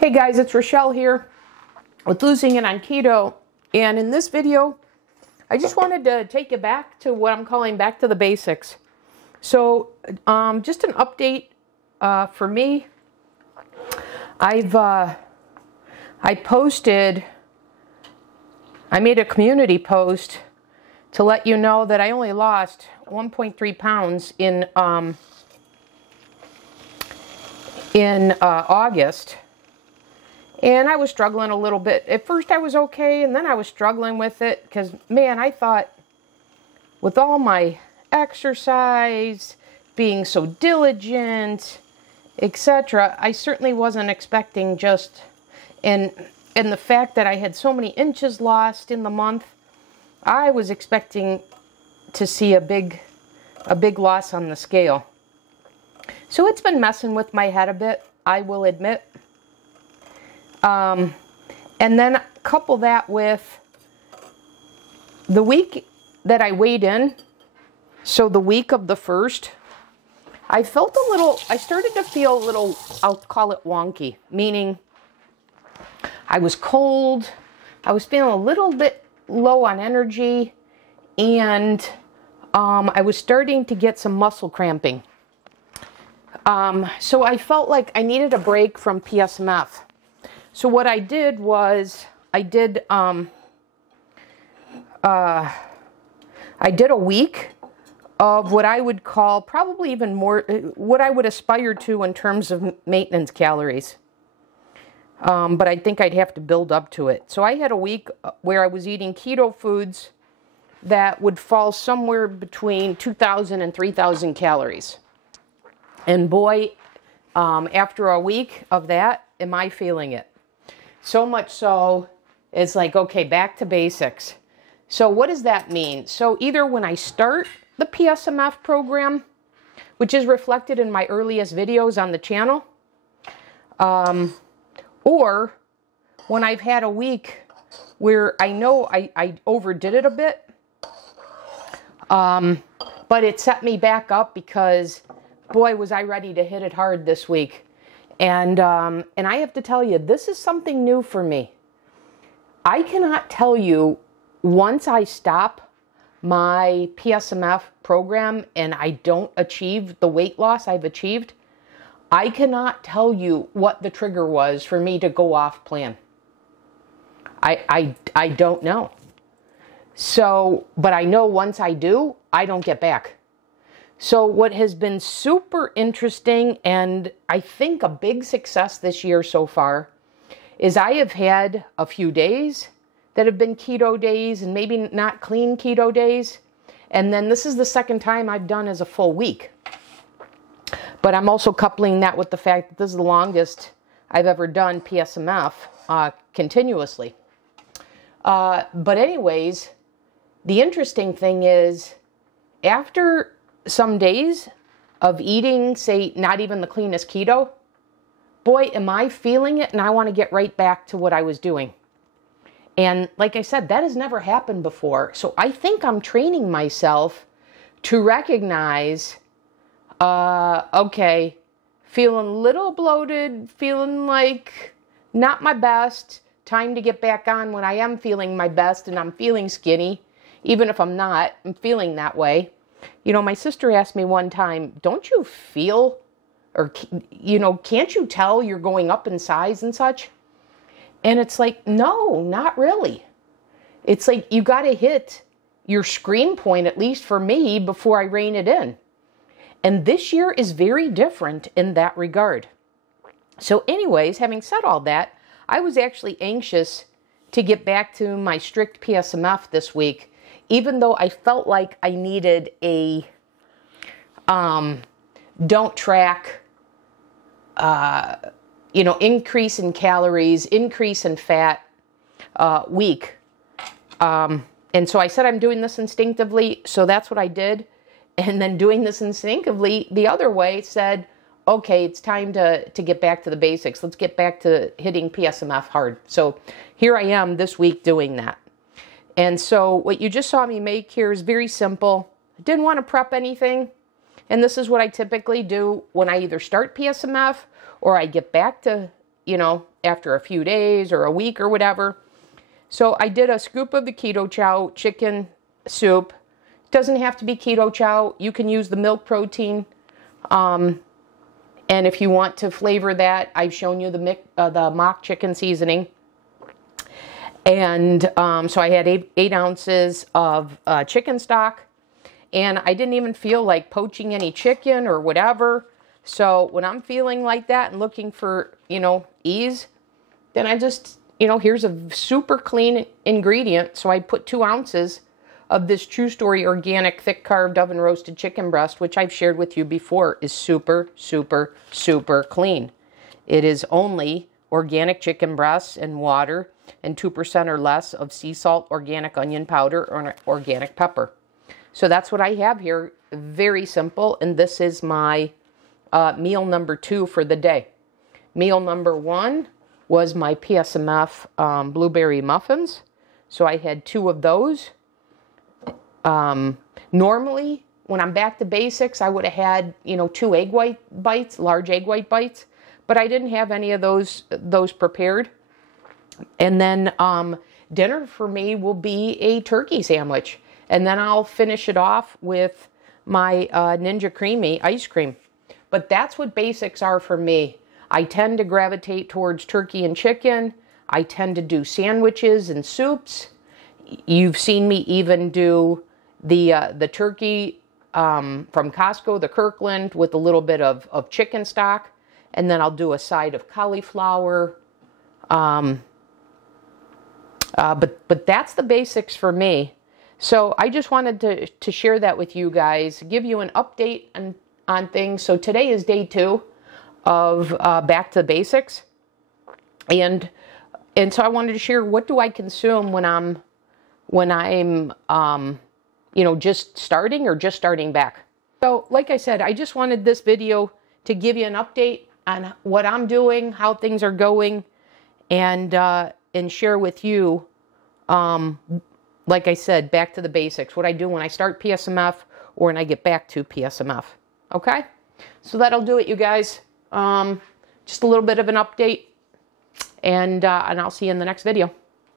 Hey guys, it's Rochelle here with Losing It on Keto, and in this video I just wanted to take you back to what I'm calling back to the basics. So just an update for me. I made a community post to let you know that I only lost 1.3 pounds in August. And I was struggling a little bit. At first I was okay, and then I was struggling with it because, man, I thought with all my exercise, being so diligent, etc., I certainly wasn't expecting just, and the fact that I had so many inches lost in the month, I was expecting to see a big loss on the scale. So it's been messing with my head a bit, I will admit. And then couple that with the week that I weighed in, so the week of the 1st, I started to feel a little, I'll call it wonky, meaning I was cold, I was feeling a little bit low on energy, and I was starting to get some muscle cramping. So I felt like I needed a break from PSMF. So what I did was I did a week of what I would call probably even more what I would aspire to in terms of maintenance calories. But I think I'd have to build up to it. So I had a week where I was eating keto foods that would fall somewhere between 2,000 and 3,000 calories. And boy, after a week of that, am I feeling it. So much so, it's like, okay, back to basics. So what does that mean? So either when I start the PSMF program, which is reflected in my earliest videos on the channel, or when I've had a week where I know I overdid it a bit, but it set me back up because, boy, was I ready to hit it hard this week. And I have to tell you, this is something new for me. I cannot tell you, once I stop my PSMF program and I don't achieve the weight loss I've achieved, I cannot tell you what the trigger was for me to go off plan. I don't know. So, but I know once I do, I don't get back. So what has been super interesting, and I think a big success this year so far, is I have had a few days that have been keto days and maybe not clean keto days. And then this is the second time I've done as a full week. But I'm also coupling that with the fact that this is the longest I've ever done PSMF continuously. But anyways, the interesting thing is, after some days of eating, say, not even the cleanest keto, boy, am I feeling it, and I want to get right back to what I was doing. And like I said, that has never happened before. So I think I'm training myself to recognize, okay, feeling a little bloated, feeling like not my best, time to get back on when I am feeling my best and I'm feeling skinny. Even if I'm not, I'm feeling that way. You know, my sister asked me one time, don't you feel, or, you know, can't you tell you're going up in size and such? And it's like, no, not really. It's like you got to hit your screen point, at least for me, before I rein it in. And this year is very different in that regard. So anyways, having said all that, I was actually anxious to get back to my strict PSMF this week, even though I felt like I needed a don't track, you know, increase in calories, increase in fat week. And so I said I'm doing this instinctively, so that's what I did. And then doing this instinctively the other way said, okay, it's time to get back to the basics. Let's get back to hitting PSMF hard. So here I am this week doing that. And so what you just saw me make here is very simple. I didn't want to prep anything. And this is what I typically do when I either start PSMF or I get back to you know, after a few days or a week or whatever. So I did a scoop of the keto chow chicken soup. It doesn't have to be keto chow. You can use the milk protein. And if you want to flavor that, I've shown you the mock chicken seasoning. And so I had 8 ounces of chicken stock. And I didn't even feel like poaching any chicken or whatever. So when I'm feeling like that and looking for, you know, ease, then I just, you know, here's a super clean ingredient. So I put 2 ounces of this True Story organic thick carved oven roasted chicken breast, which I've shared with you before, is super, super, super clean. It is only organic chicken breasts and water and 2% or less of sea salt, organic onion powder, or organic pepper. So that's what I have here. Very simple. And this is my meal number 2 for the day. Meal number 1 was my PSMF blueberry muffins. So I had 2 of those. Normally, when I'm back to basics, I would have had, you know, 2 egg white bites, large egg white bites, but I didn't have any of those prepared. And then dinner for me will be a turkey sandwich. And then I'll finish it off with my Ninja Creamy ice cream. But that's what basics are for me. I tend to gravitate towards turkey and chicken. I tend to do sandwiches and soups. You've seen me even do the turkey from Costco, the Kirkland, with a little bit of chicken stock. And then I'll do a side of cauliflower. But that's the basics for me. So I just wanted to share that with you guys, give you an update on things. So today is day 2 of back to basics. And so I wanted to share, what do I consume when I'm you know, just starting or just starting back. So like I said, I just wanted this video to give you an update on what I'm doing, how things are going, and share with you, like I said, back to the basics, what I do when I start PSMF or when I get back to PSMF. Okay? So that'll do it, you guys. Just a little bit of an update, and I'll see you in the next video.